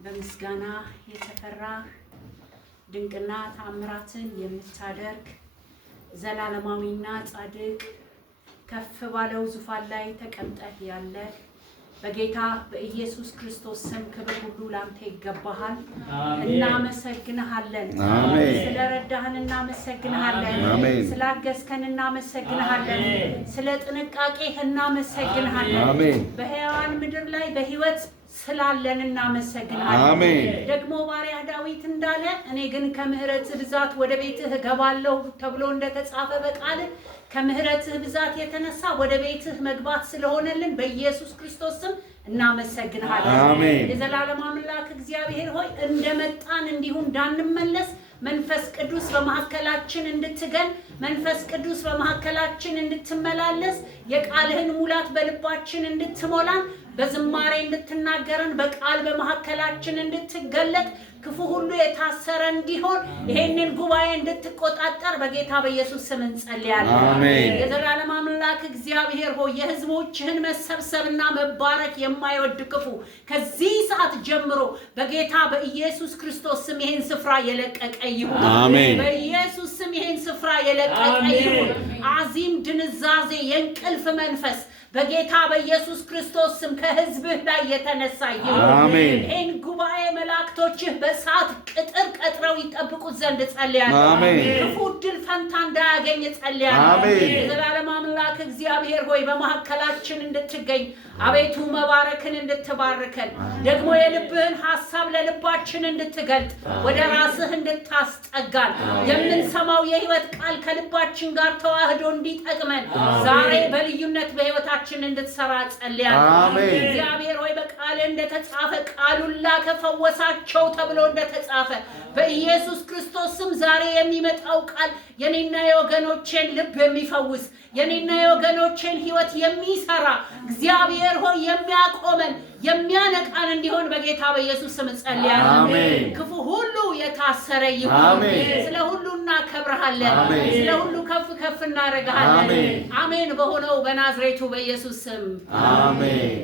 በምስጋና የተፈራ ድንቅና ተአምራትን የምታደርግ ዘላለማዊና ጻድቅ ከፍ ባለው ዙፋን ላይ ተቀምጠህ ያለ በጌታ በኢየሱስ ክርስቶስ ስም ክብር ሁሉ ላንተ ይገባሃል። እናመሰግንሃለን። አሜን። ስለረዳህን እናመሰግንሃለን። አሜን። ስላገዝከን እናመሰግንሃለን። ስለ ጥንቃቄህ እናመሰግንሃለን። አሜን። በሕያዋን ምድር ላይ በሕይወት ስላለን እናመሰግንሃለን። አሜን። ደግሞ ባሪያ ዳዊት እንዳለ እኔ ግን ከምሕረትህ ብዛት ወደ ቤትህ እገባለሁ ተብሎ እንደተጻፈ በቃል ከምሕረትህ ብዛት የተነሳ ወደ ቤትህ መግባት ስለሆነልን በኢየሱስ ክርስቶስ ስም እናመሰግንሃለን። አሜን። የዘላለም አምላክ እግዚአብሔር ሆይ እንደመጣን እንዲሁ እንዳንመለስ መንፈስ ቅዱስ በመሐከላችን እንድትገን መንፈስ ቅዱስ በመሐከላችን እንድትመላለስ የቃልህን ሙላት በልባችን እንድትሞላን በዝማሬ እንድትናገረን በቃል በመሐከላችን እንድትገለጥ ክፉ ሁሉ የታሰረ እንዲሆን ይሄንን ጉባኤ እንድትቆጣጠር በጌታ በኢየሱስ ስም እንጸልያለን። አሜን። የዘላለም አምላክ እግዚአብሔር ሆይ የሕዝቦችህን መሰብሰብና መባረክ የማይወድ ክፉ ከዚህ ሰዓት ጀምሮ በጌታ በኢየሱስ ክርስቶስ ስም ይሄን ስፍራ የለቀቀ ይሁን። አሜን። በኢየሱስ ስም ይሄን ስፍራ የለቀቀ ይሁን። አዚም ድንዛዜ የእንቅልፍ መንፈስ በጌታ በኢየሱስ ክርስቶስ ስም ከሕዝብህ ላይ የተነሳ ይሁን። አሜን። ይሄን ጉባኤ መላእክቶችህ በሰዓት ቅጥር ቀጥረው ይጠብቁት ዘንድ ጸልያለሁ። አሜን። ክፉ ድል ፈንታ እንዳያገኝ ጸልያለሁ። አሜን። የዘላለም አምላክ እግዚአብሔር ሆይ በመሐከላችን እንድትገኝ አቤቱ መባረክን እንድትባርከን ደግሞ የልብህን ሐሳብ ለልባችን እንድትገልጥ ወደ ራስህ እንድታስጠጋን የምንሰማው የሕይወት ቃል ከልባችን ጋር ተዋህዶ እንዲጠቅመን ዛሬ በልዩነት በሕይወታችን እንድትሰራ ጸልያለሁ። አሜን። እግዚአብሔር ሆይ በቃል እንደተጻፈ ቃሉን ላከ ፈወሳቸው ተብሎ እንደተጻፈ በኢየሱስ ክርስቶስ ስም ዛሬ የሚመጣው ቃል የኔና የወገኖቼን ልብ የሚፈውስ የኔና የወገኖቼን ሕይወት የሚሰራ እግዚአብሔር ሆይ የሚያቆመን የሚያነቃን እንዲሆን በጌታ በኢየሱስ ስም ጸልያለሁ። አሜን። ክፉ ሁሉ የታሰረ ይሁን። አሜን። ስለ ሁሉ እናከብርሃለን። አሜን። ስለ ሁሉ ከፍ ከፍ እናደርግሃለን። አሜን። አሜን በሆነው በናዝሬቱ በኢየሱስ ስም አሜን።